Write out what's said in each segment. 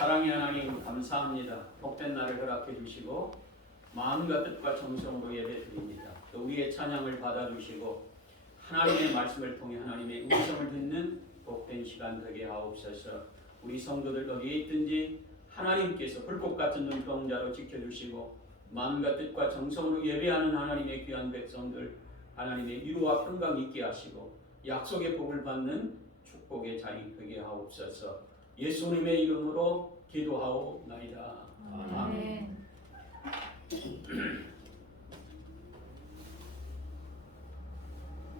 사랑의 하나님 감사합니다. 복된 날을 허락해 주시고 마음과 뜻과 정성으로 예배 드립니다. 또 우리의 찬양을 받아주시고 하나님의 말씀을 통해 하나님의 음성을 듣는 복된 시간 되게 하옵소서. 우리 성도들 어디에 있든지 하나님께서 불꽃 같은 눈동자로 지켜주시고 마음과 뜻과 정성으로 예배하는 하나님의 귀한 백성들 하나님의 위로와 평강 있게 하시고 약속의 복을 받는 축복의 자리 되게 하옵소서. 예수님의 이름으로 기도하옵나이다. 아멘.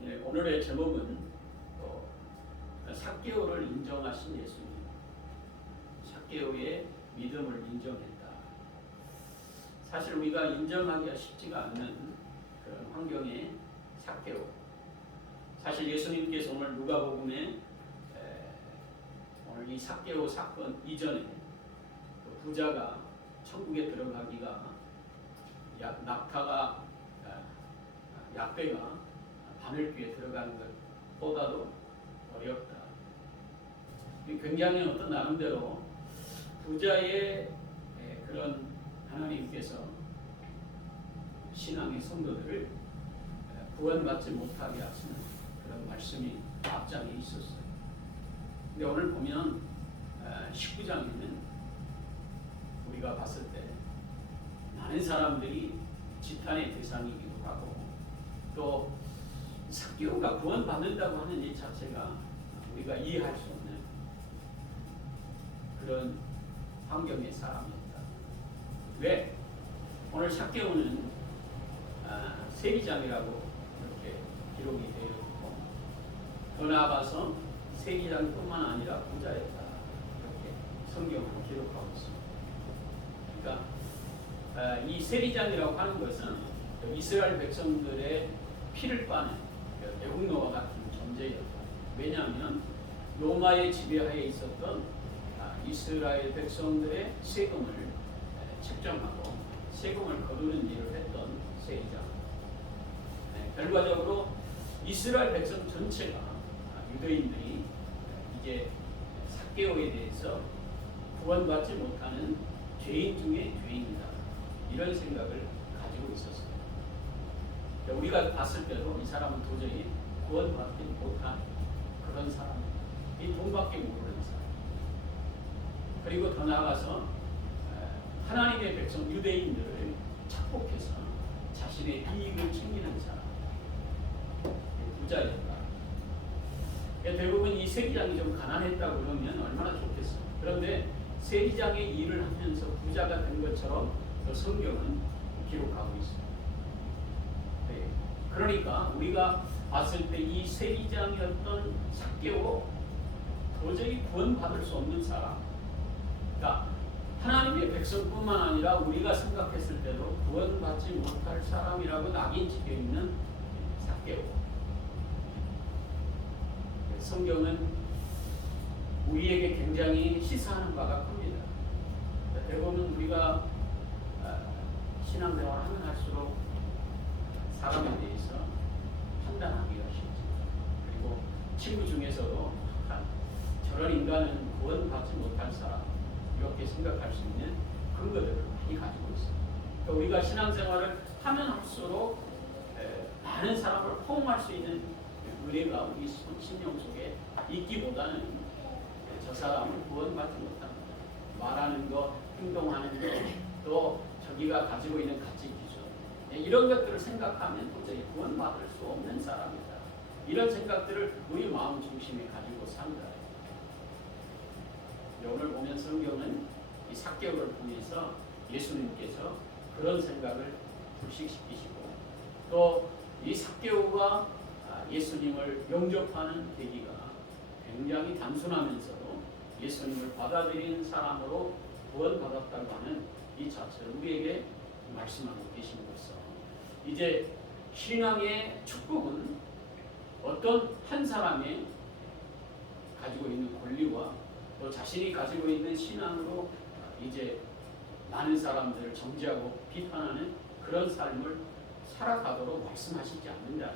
네, 오늘의 제목은 삭개오를 인정하신 예수님. 삭개오의 믿음을 인정했다. 사실 우리가 인정하기가 쉽지가 않는 그런 환경의 삭개오. 사실 예수님께서 오늘 누가복음에 오늘 이 삭개오 사건 이전에 부자가 천국에 들어가기가 낙타가 약배가 바늘귀에 들어가는 것보다도 어렵다. 굉장히 어떤 나름대로 부자의 그런 하나님께서 신앙의 성도들을 구원받지 못하게 하시는 그런 말씀이 앞장에 있었어요. 근데 오늘 보면 19장에는 우리가 봤을 때 많은 사람들이 지탄의 대상이기도 하고 또 삭개오가 구원받는다고 하는 이 자체가 우리가 이해할 수 없는 그런 환경의 사람이었다. 왜? 오늘 삭개오는 세리장이라고 이렇게 기록이 되어 있고 더 나아가서 세리장뿐만 아니라 부자였다. 이렇게 성경으로 기록하고 있습니다. 그러니까 이 세리장이라고 하는 것은 이스라엘 백성들의 피를 빠는 애국노와 같은 존재였다. 왜냐하면 로마의 지배하에 있었던 이스라엘 백성들의 세금을 책정하고 세금을 거두는 일을 했던 세리장. 결과적으로 이스라엘 백성 전체가 유대인들이 이제 삭개오에 대해서 구원받지 못하는 죄인 중에 죄인이다. 이런 생각을 가지고 있었어요. 우리가 봤을 때도 이 사람은 도저히 구원받지 못한 그런 사람이다. 이 돈밖에 모르는 사람. 그리고 더 나아가서 하나님의 백성 유대인들을 착복해서 자신의 이익을 챙기는 사람. 부자였다. 대부분 이 세리장이 좀 가난했다고 그러면 얼마나 좋겠어요. 그런데 세리장의 일을 하면서 부자가 된 것처럼 성경은 기록하고 있습니다. 네. 그러니까 우리가 봤을 때 이 세리장이었던 삭개오 도저히 구원받을 수 없는 사람. 그러니까 하나님의 백성뿐만 아니라 우리가 생각했을 때도 구원받지 못할 사람이라고 낙인 찍혀 있는 삭개오. 성경은 우리에게 굉장히 시사하는 바가 큽니다. 대부분 우리가 신앙생활을 하면 할수록 사람에 대해서 판단하기가 쉽죠. 그리고 친구 중에서도 저런 인간은 구원받지 못할 사람 이렇게 생각할 수 있는 근거들을 많이 가지고 있습니다. 그러니까 우리가 신앙생활을 하면 할수록 많은 사람을 포용할 수 있는 은혜가 우리 심령 속에 있기보다는 저 사람을 구원받지 못한다. 말하는 것, 행동하는 것, 또 저기가 가지고 있는 가치 기준 이런 것들을 생각하면 도저히 구원받을 수 없는 사람이다. 이런 생각들을 우리 마음 중심에 가지고 산다. 오늘 보면 성경은 이 삭개오를 통해서 예수님께서 그런 생각을 불식시키시고 또 이 삭개오가 예수님을 영접하는 계기가 굉장히 단순하면서도 예수님을 받아들이는 사람으로 구원받았다고 하는 이 자체를 우리에게 말씀하고 계심으로써 이제 신앙의 축복은 어떤 한 사람의 가지고 있는 권리와 또 자신이 가지고 있는 신앙으로 이제 많은 사람들을 정죄하고 비판하는 그런 삶을 살아가도록 말씀하시지 않는다.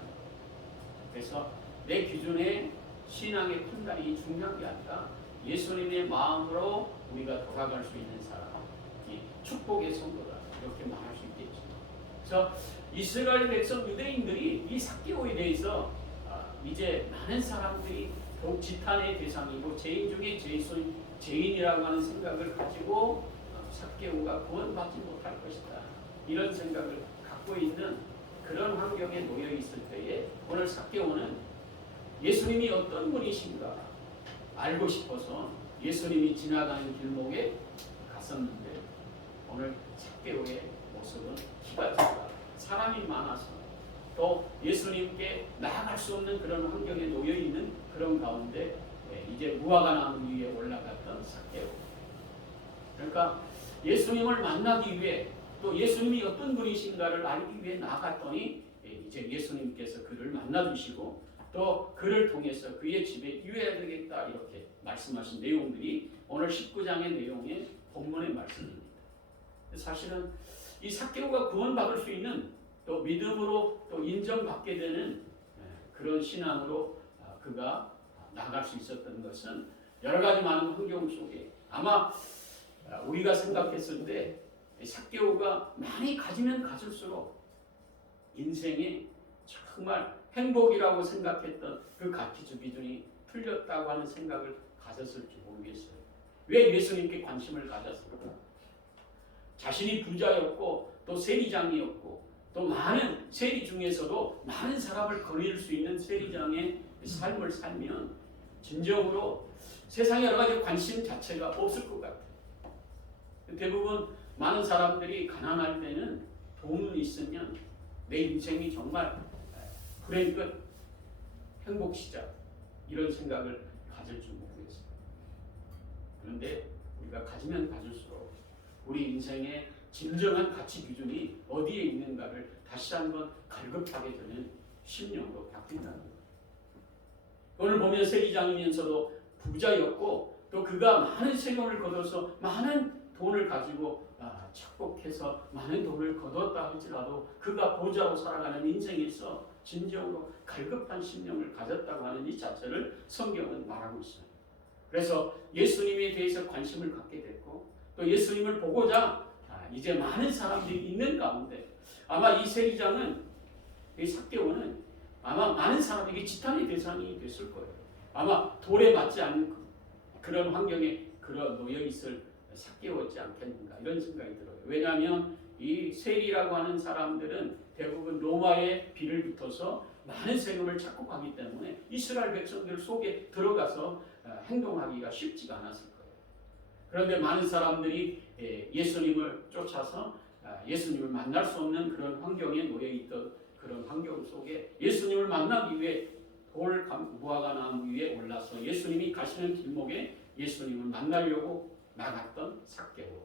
그래서 내 기준에 신앙의 판단이 중요한 게 아니라 예수님의 마음으로 우리가 돌아갈 수 있는 사람, 이 축복의 성도다 이렇게 말할 수 있겠죠. 그래서 이스라엘 백성 유대인들이 이 삭개오에 대해서 이제 많은 사람들이 더욱 지탄의 대상이고 죄인 중에 죄인이라고 하는 생각을 가지고 삭개오가 구원받지 못할 것이다 이런 생각을 갖고 있는 그런 환경에 놓여 있을 때에 오늘 삭개오는 예수님이 어떤 분이신가 알고 싶어서 예수님이 지나가는 길목에 갔었는데 오늘 삭개오의 모습은 키가 작다, 사람이 많아서 또 예수님께 나아갈 수 없는 그런 환경에 놓여 있는 그런 가운데 이제 무화과 나무 위에 올라갔던 삭개오. 그러니까 예수님을 만나기 위해 또 예수님이 어떤 분이신가를 알기 위해 나아갔더니 이제 예수님께서 그를 만나주시고 또 그를 통해서 그의 집에 유해야 되겠다 이렇게 말씀하신 내용들이 오늘 19장의 내용의 본문의 말씀입니다. 사실은 이 삭개오가 구원받을 수 있는 또 믿음으로 또 인정받게 되는 그런 신앙으로 그가 나갈 수 있었던 것은 여러 가지 많은 환경 속에 아마 우리가 생각했을 때 삭개오가 많이 가지면 가질수록 인생에 정말 행복이라고 생각했던 그 가치주 기준이 틀렸다고 하는 생각을 가졌을지 모르겠어요. 왜 예수님께 관심을 가졌을까? 자신이 부자였고 또 세리장이었고 또 많은 세리 중에서도 많은 사람을 거느릴 수 있는 세리장의 삶을 살면 진정으로 세상에 여러 가지 관심 자체가 없을 것 같아요. 대부분 많은 사람들이 가난할 때는 돈이 있으면 내 인생이 정말 불행 끝, 행복 시작 이런 생각을 가질 줄 모르겠어요. 그런데 우리가 가지면 가질수록 우리 인생의 진정한 가치 기준이 어디에 있는가를 다시 한번 갈급하게 되는 심령으로 바뀐다는 거예요. 오늘 보면 세리장이면서도 부자였고 또 그가 많은 세금을 거둬서 많은 돈을 가지고 착복해서 많은 돈을 거뒀다 할지라도 그가 부자로 살아가는 인생에서 진정으로 갈급한 심령을 가졌다고 하는 이 자체를 성경은 말하고 있어요. 그래서 예수님에 대해서 관심을 갖게 됐고 또 예수님을 보고자 이제 많은 사람들이 있는 가운데 아마 이 세리장은 이 삭개오는 아마 많은 사람에게 지탄의 대상이 됐을 거예요. 아마 돌에 맞지 않는 그런 환경에 놓여 있을 삭개오였지 않겠는가 이런 생각이 들어요. 왜냐하면 이 세리라고 하는 사람들은 대부분 로마의 비를 붙어서 많은 세금을 착복하기 때문에 이스라엘 백성들 속에 들어가서 행동하기가 쉽지가 않았을 거예요. 그런데 많은 사람들이 예수님을 쫓아서 예수님을 만날 수 없는 그런 환경에 놓여 있던 그런 환경 속에 예수님을 만나기 위해 무화과 나무 위에 올라서 예수님이 가시는 길목에 예수님을 만나려고 나갔던 삭개오.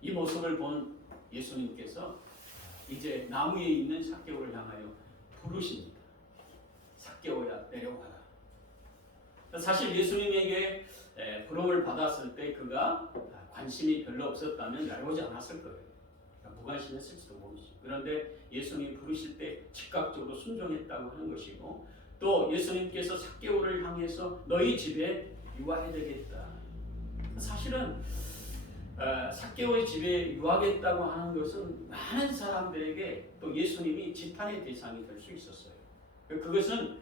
이 모습을 본 예수님께서 이제 나무에 있는 삭개오를 향하여 부르십니다. 삭개오야 내려와라. 사실 예수님에게 부름을 받았을 때 그가 관심이 별로 없었다면 날오지 않았을 거예요. 무관심했을지도 모르죠. 그런데 예수님이 부르실 때 즉각적으로 순종했다고 하는 것이고 또 예수님께서 삭개오를 향해서 너희 집에 유하해야 되겠다. 사실은 삭개오의 집에 유하겠다고 하는 것은 많은 사람들에게 또 예수님이 지탄의 대상이 될 수 있었어요. 그것은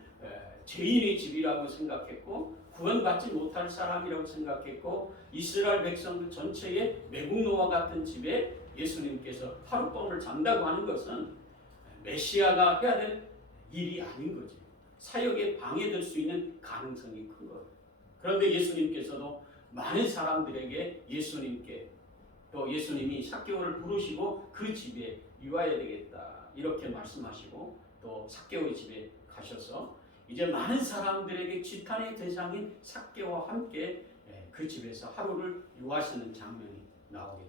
죄인의 집이라고 생각했고 구원받지 못할 사람이라고 생각했고 이스라엘 백성들 전체의 매국노와 같은 집에 예수님께서 하룻밤을 잔다고 하는 것은 메시아가 해야 될 일이 아닌 거지. 사역에 방해될 수 있는 가능성이 큰 거예요. 그런데 예수님께서도 많은 사람들에게 예수님께 또 예수님이 삭개오를 부르시고 그 집에 유하여야 되겠다 이렇게 말씀하시고 또 삭개오의 집에 가셔서 이제 많은 사람들에게 지탄의 대상인 삭개오와 함께 그 집에서 하루를 유하시는 장면이 나오게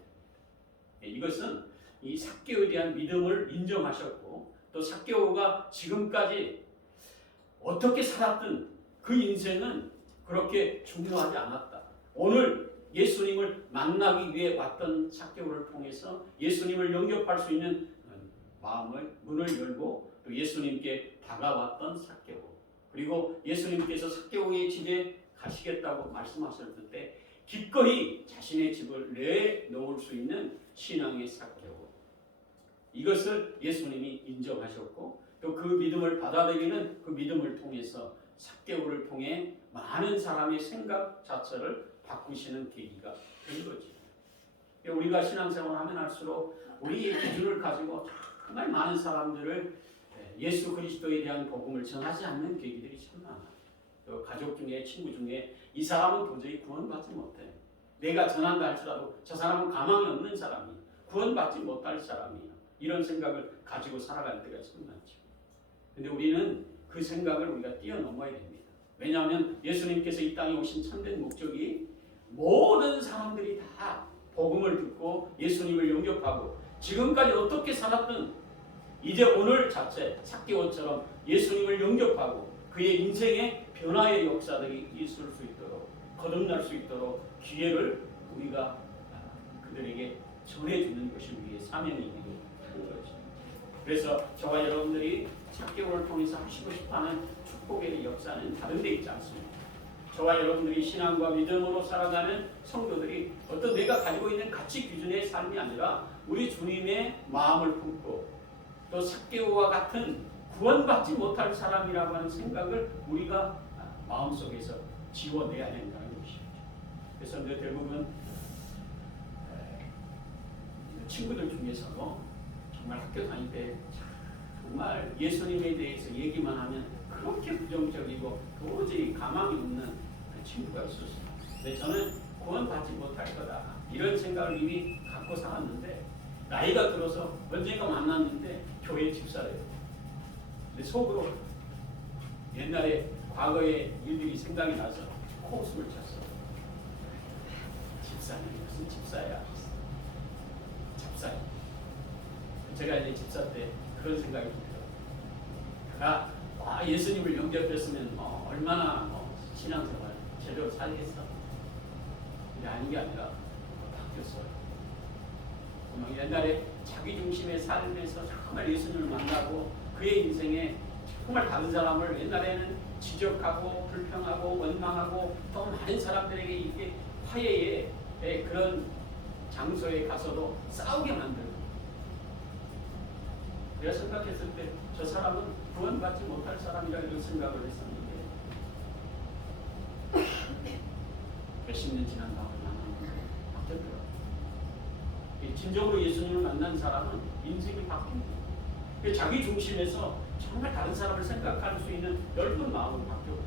됩니다. 이것은 이 삭개오에 대한 믿음을 인정하셨고 또 삭개오가 지금까지 어떻게 살았든 그 인생은 그렇게 중요하지 않았다. 오늘 예수님을 만나기 위해 왔던 삭개오를 통해서 예수님을 영접할 수 있는 문을 열고 또 예수님께 다가왔던 삭개오 그리고 예수님께서 삭개오의 집에 가시겠다고 말씀하셨을 때 기꺼이 자신의 집을 내놓을 수 있는 신앙의 삭개오, 이것을 예수님이 인정하셨고 또 그 믿음을 받아들이는 그 믿음을 통해서 삭개오를 통해 많은 사람의 생각 자체를 바꾸시는 계기가 된 거지. 우리가 신앙생활을 하면 할수록 우리의 기준을 가지고 정말 많은 사람들을 예수 그리스도에 대한 복음을 전하지 않는 계기들이 참 많아. 가족 중에 친구 중에 이 사람은 도저히 구원받지 못해. 내가 전한다 할지라도 저 사람은 가망이 없는 사람이야. 구원받지 못할 사람이야. 이런 생각을 가지고 살아갈 때가 참 많죠. 근데 우리는 그 생각을 우리가 뛰어넘어야 됩니다. 왜냐하면 예수님께서 이 땅에 오신 참된 목적이 모든 사람들이 다 복음을 듣고 예수님을 영접하고 지금까지 어떻게 살았든 이제 오늘 자체 삭개오처럼 예수님을 영접하고 그의 인생의 변화의 역사들이 있을 수 있도록 거듭날 수 있도록 기회를 우리가 그들에게 전해주는 것이 우리의 사명이기도 하는 거죠. 그래서 저와 여러분들이 삭개오를 통해서 하시고 싶어하는 축복의 역사는 다른 데 있지 않습니다. 저와 여러분들이 신앙과 믿음으로 살아가는 성도들이 어떤 내가 가지고 있는 가치 기준의 삶이 아니라 우리 주님의 마음을 품고 또 삭개오와 같은 구원받지 못할 사람이라고 하는 생각을 우리가 마음속에서 지워내야 된다는 것이죠. 그래서 대부분 친구들 중에서도 정말 학교 다닐 때 정말 예수님에 대해서 얘기만 하면 그렇게 부정적이고 도저히 가망이 없는 그 친구가 있었어요. 근데 저는 구원받지 못할 거다 이런 생각을 이미 갖고 살았는데 나이가 들어서 언젠가 만났는데 교회 집사래요. 근데 속으로 옛날에 과거의 일들이 생각이 나서 코웃음을 쳤어. 집사는 무슨 집사야? 집사야. 제가 이제 집사 때 그런 생각이 들어요. 그가 예수님을 영접했으면 얼마나 신앙생활 제대로 살겠어. 근데 아닌 게 아니라 바뀌었어요. 옛날에 자기 중심의 삶에서 정말 예수님을 만나고 그의 인생에 정말 다른 사람을 옛날에는 지적하고 불평하고 원망하고 또 많은 사람들에게 이게 화해의 그런 장소에 가서도 싸우게 만들고 내가 생각했을 때 저 사람은 구원받지 못할 사람이라 이런 생각을 했었는데 몇십 년 지난 다음에 바뀌었더라고요. 진정으로 예수님을 만난 사람은 인생이 바뀝니다. 자기 중심에서 정말 다른 사람을 생각할 수 있는 넓은 마음을 바뀌었고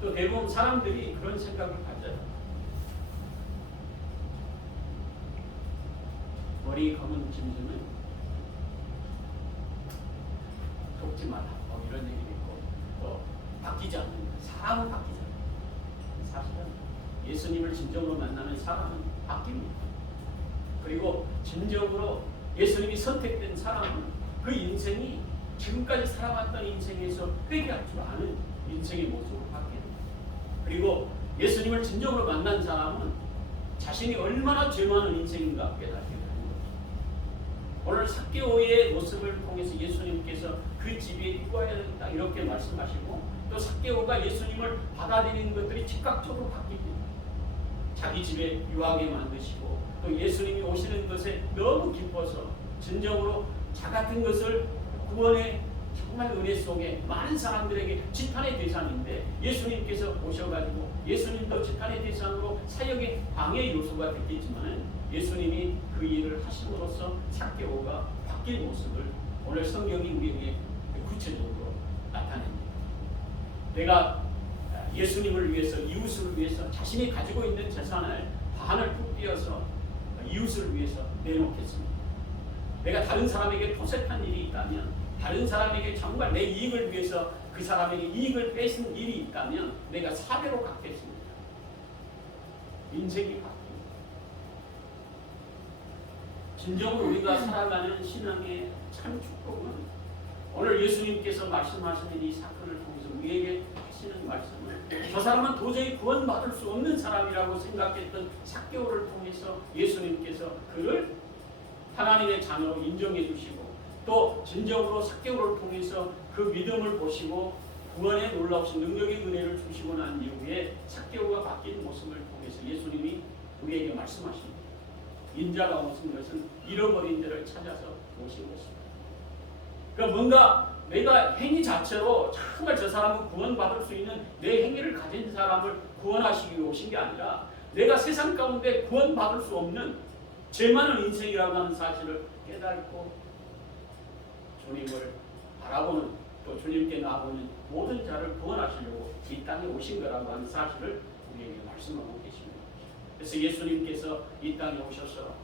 또 대부분 사람들이 그런 생각을 가져요. 머리 감은 짐승은 돕지 마라 이런 얘기도 있고 또 바뀌지 않는 사람은 바뀌지 않는 사실은 예수님을 진정으로 만나는 사람은 바뀝니다. 그리고 진정으로 예수님이 선택된 사람은 그 인생이 지금까지 살아왔던 인생에서 회개할 줄 아는 인생의 모습으로 바뀝니다. 그리고 예수님을 진정으로 만난 사람은 자신이 얼마나 죄 많은 인생인가 깨닫게 되는 거죠. 오늘 삭개오의 모습을 통해서 예수님께서 그 집에 입고해야 된다 이렇게 말씀하시고 또 삭개오가 예수님을 받아들이는 것들이 즉각적으로 바뀝니다. 자기 집에 유하게 만드시고 또 예수님이 오시는 것에 너무 기뻐서 진정으로 자 같은 것을 구원의 정말 은혜 속에 많은 사람들에게 지탄의 대상인데 예수님께서 오셔가지고 예수님도 지탄의 대상으로 사역의 방해 요소가 됐겠지만 예수님이 그 일을 하심으로써 삭개오가 바뀐 모습을 오늘 성경이 우리에게 구체적으로 나타냅니다. 내가 예수님을 위해서 이웃을 위해서 자신이 가지고 있는 재산을 반을 푹 띄어서 이웃을 위해서 내놓겠습니다. 내가 다른 사람에게 토색한 일이 있다면 다른 사람에게 정말 내 이익을 위해서 그 사람에게 이익을 뺏은 일이 있다면 내가 사배로 갚겠습니다. 인생이 바뀝니다. 진정으로 우리가 살아가는 신앙의 참 축복은 오늘 예수님께서 말씀하시는 이 사건을 통해서 우리에게 하시는 말씀을 저 사람은 도저히 구원받을 수 없는 사람이라고 생각했던 삭개오를 통해서 예수님께서 그를 하나님의 자녀로 인정해 주시고 또 진정으로 삭개오를 통해서 그 믿음을 보시고 구원의 놀라우신 능력의 은혜를 주시고 난 이후에 삭개오가 바뀐 모습을 통해서 예수님이 우리에게 말씀하십니다. 인자가 오신 것은 잃어버린 데를 찾아서 오신 것입니다. 그러니까 뭔가 내가 행위 자체로 정말 저 사람은 구원받을 수 있는 내 행위를 가진 사람을 구원하시기 위해 오신 게 아니라 내가 세상 가운데 구원받을 수 없는 죄 많은 인생이라고 하는 사실을 깨닫고 주님을 바라보는 또 주님께 나아보는 모든 자를 구원하시려고 이 땅에 오신 거라고 하는 사실을 우리에게 말씀하고 계십니다. 그래서 예수님께서 이 땅에 오셔서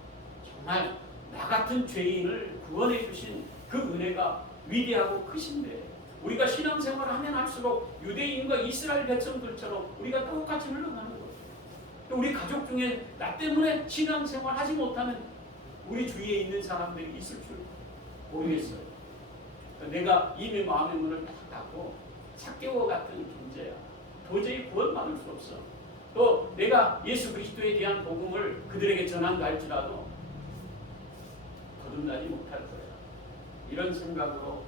정말 나 같은 죄인을 구원해 주신 그 은혜가 위대하고 크신데 우리가 신앙생활을 하면 할수록 유대인과 이스라엘 백성들처럼 우리가 똑같이 흘러가는 거예요. 우리 가족 중에 나 때문에 신앙생활 하지 못하는 우리 주위에 있는 사람들이 있을 줄 모르겠어요. 내가 이미 마음의 문을 딱 닫고 삭개오 같은 존재야. 도저히 구원받을 수 없어. 또 내가 예수 그리스도에 대한 복음을 그들에게 전한다 할지라도 거듭나지 못할 거야. 이런 생각으로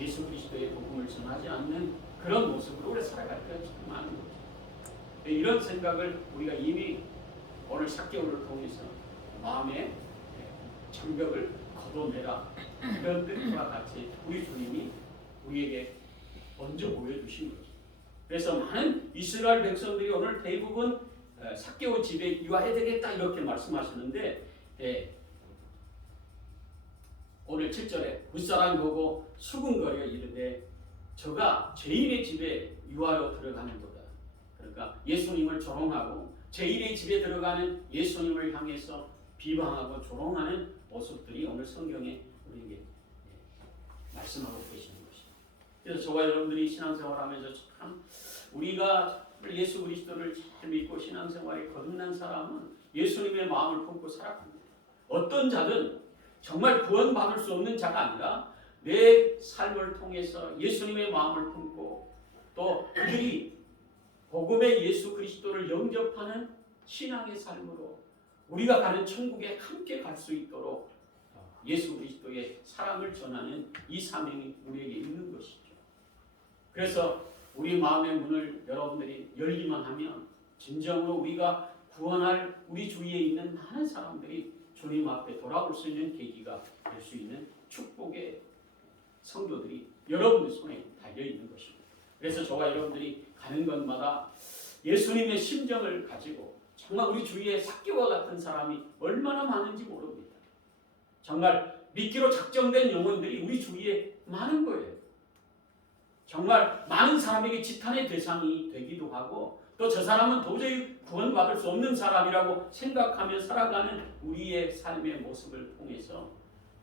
예수 그리스도의 복음을 전하지 않는 그런 모습으로 우리 살아갈 때가 참 많은 거죠. 이런 생각을 우리가 이미 오늘 삭개오를 통해서 마음의 장벽을 걷어내라. 이런 뜻과 같이 우리 주님이 우리에게 먼저 보여주신 거죠. 그래서 많은 이스라엘 백성들이 오늘 대부분 삭개오 집에 유하해야 되겠다 이렇게 말씀하시는데 오늘 7절에 윗사람이 보고 수군거려 이르되 저가 죄인의 집에 유하러 들어가는도다. 그러니까 예수님을 조롱하고 죄인의 집에 들어가는 예수님을 향해서 비방하고 조롱하는 모습들이 오늘 성경에 우리에게 말씀하고 계시는 것입니다. 그래서 저와 여러분들이 신앙생활하면서 참 우리가 예수 그리스도를 잘 믿고 신앙생활에 거듭난 사람은 예수님의 마음을 품고 살아갑니다. 어떤 자든 정말 구원받을 수 없는 자가 아니라 내 삶을 통해서 예수님의 마음을 품고 또 그들이 복음의 예수 그리스도를 영접하는 신앙의 삶으로 우리가 가는 천국에 함께 갈 수 있도록 예수 그리스도의 사랑을 전하는 이 사명이 우리에게 있는 것이죠. 그래서 우리 마음의 문을 여러분들이 열기만 하면 진정으로 우리가 구원할 우리 주위에 있는 많은 사람들이 주님 앞에 돌아올 수 있는 계기가 될 수 있는 축복의 성도들이 여러분들 손에 달려있는 것입니다. 그래서 저와 여러분들이 가는 곳마다 예수님의 심정을 가지고 정말 우리 주위에 삭개오와 같은 사람이 얼마나 많은지 모릅니다. 정말 믿기로 작정된 영혼들이 우리 주위에 많은 거예요. 정말 많은 사람에게 지탄의 대상이 되기도 하고 또 저 사람은 도저히 구원받을 수 없는 사람이라고 생각하며 살아가는 우리의 삶의 모습을 통해서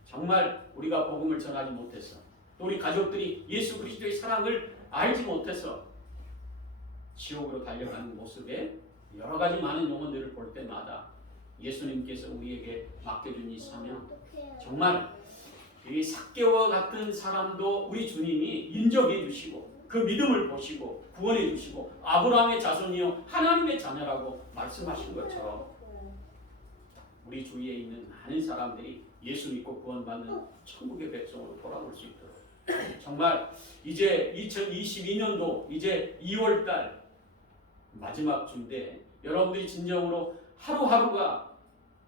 정말 우리가 복음을 전하지 못해서 또 우리 가족들이 예수 그리스도의 사랑을 알지 못해서 지옥으로 달려가는 모습에 여러 가지 많은 영혼들을 볼 때마다 예수님께서 우리에게 맡겨준 이 사명 정말 이 삭개오와 같은 사람도 우리 주님이 인정해 주시고 그 믿음을 보시고 구원해 주시고 아브라함의 자손이요 하나님의 자녀라고 말씀하신 것처럼 우리 주위에 있는 많은 사람들이 예수 믿고 구원받는 천국의 백성으로 돌아올 수 있도록 정말 이제 2022년도 이제 2월달 마지막 주인데 여러분들이 진정으로 하루하루가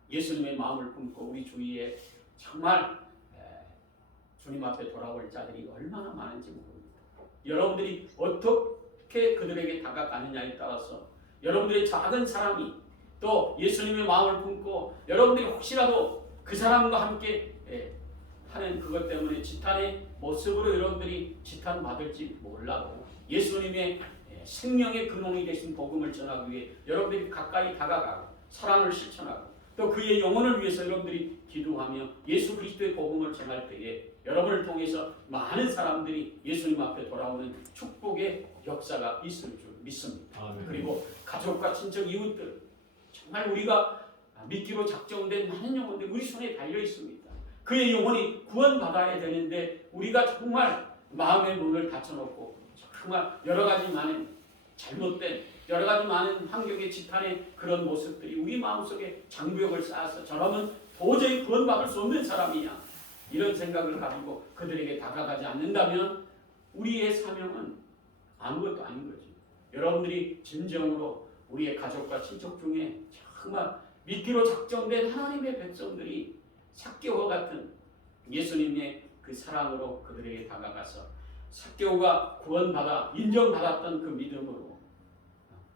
예수님의 마음을 품고 우리 주위에 정말 주님 앞에 돌아올 자들이 얼마나 많은지 모릅니다. 여러분들이 어떻게 그들에게 다가가느냐에 따라서 여러분들의 작은 사람이 또 예수님의 마음을 품고 여러분들이 혹시라도 그 사람과 함께 하는 그것 때문에 지탄의 모습으로 여러분들이 지탄받을지 몰라도 예수님의 생명의 근원이 되신 복음을 전하기 위해 여러분들이 가까이 다가가고 사랑을 실천하고 또 그의 영혼을 위해서 여러분들이 기도하며 예수 그리스도의 복음을 전할 때에 여러분을 통해서 많은 사람들이 예수님 앞에 돌아오는 축복의 역사가 있을 줄 믿습니다. 아멘. 그리고 가족과 친척 이웃들 정말 우리가 믿기로 작정된 많은 영혼들이 우리 손에 달려 있습니다. 그의 영혼이 구원받아야 되는데 우리가 정말 마음의 문을 닫혀놓고 정말 여러 가지 많은 잘못된 여러 가지 많은 환경의 지탄의 그런 모습들이 우리 마음속에 장벽을 쌓아서 저러면 도저히 구원받을 수 없는 사람이냐 이런 생각을 가지고 그들에게 다가가지 않는다면 우리의 사명은 아무것도 아닌 거지. 여러분들이 진정으로 우리의 가족과 친척 중에 정말 믿기로 작정된 하나님의 백성들이 삭개오와 같은 예수님의 그 사랑으로 그들에게 다가가서 삭개오가 구원받아 인정받았던 그 믿음으로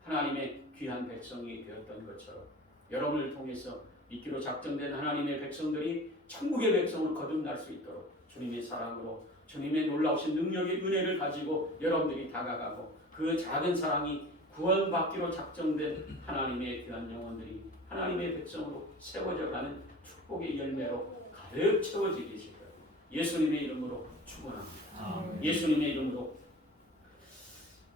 하나님의 귀한 백성이 되었던 것처럼 여러분을 통해서 믿기로 작정된 하나님의 백성들이 천국의 백성으로 거듭날 수 있도록 주님의 사랑으로 주님의 놀라우신 능력의 은혜를 가지고 여러분들이 다가가고 그 작은 사랑이 구원받기로 작정된 하나님의 귀한 영혼들이 하나님의 백성으로 세워져 가는 축복의 열매로 가득 채워지게 되실 거예요. 예수님의 이름으로 축원합니다. 예수님의 이름으로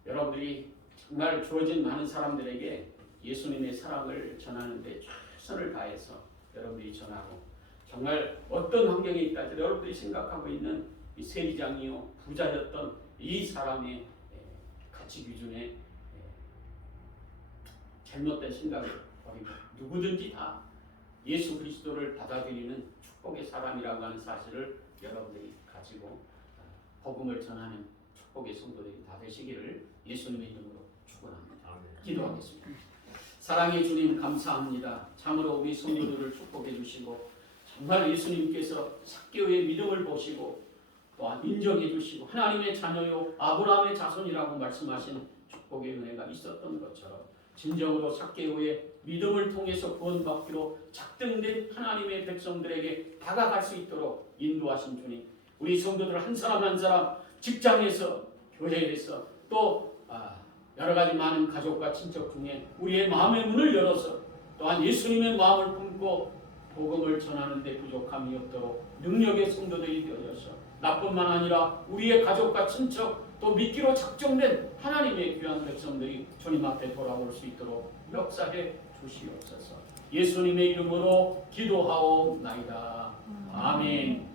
여러분들이 정말 주어진 많은 사람들에게 예수님의 사랑을 전하는데 최선을 다해서 여러분들이 전하고 정말 어떤 환경에 있다 할지라도 여러분들이 생각하고 있는 이 세리장이요 부자였던 이 사람의 가치 기준에 잘못된 생각을 버리고 누구든지 다 예수 그리스도를 받아들이는 축복의 사람이라고 하는 사실을 여러분들이 가지고 복음을 전하는 축복의 성도들이 다 되시기를 예수님의 이름으로 축원합니다. 기도하겠습니다. 사랑의 주님 감사합니다. 참으로 우리 성도들을 축복해 주시고 정말 예수님께서 삭개오의 믿음을 보시고 또한 인정해 주시고 하나님의 자녀요 아브라함의 자손이라고 말씀하신 축복의 은혜가 있었던 것처럼 진정으로 삭개오의 믿음을 통해서 구원받기로 작정된 하나님의 백성들에게 다가갈 수 있도록 인도하신 주님, 우리 성도들 한 사람 한 사람 직장에서 교회에서 또 여러 가지 많은 가족과 친척 중에 우리의 마음의 문을 열어서 또한 예수님의 마음을 품고 복음을 전하는 데 부족함이 없도록 능력의 성도들이 되어서 나뿐만 아니라 우리의 가족과 친척 또 믿기로 작정된 하나님의 귀한 백성들이 주님 앞에 돌아올 수 있도록 역사해 주시옵소서. 예수님의 이름으로 기도하옵나이다. 아멘.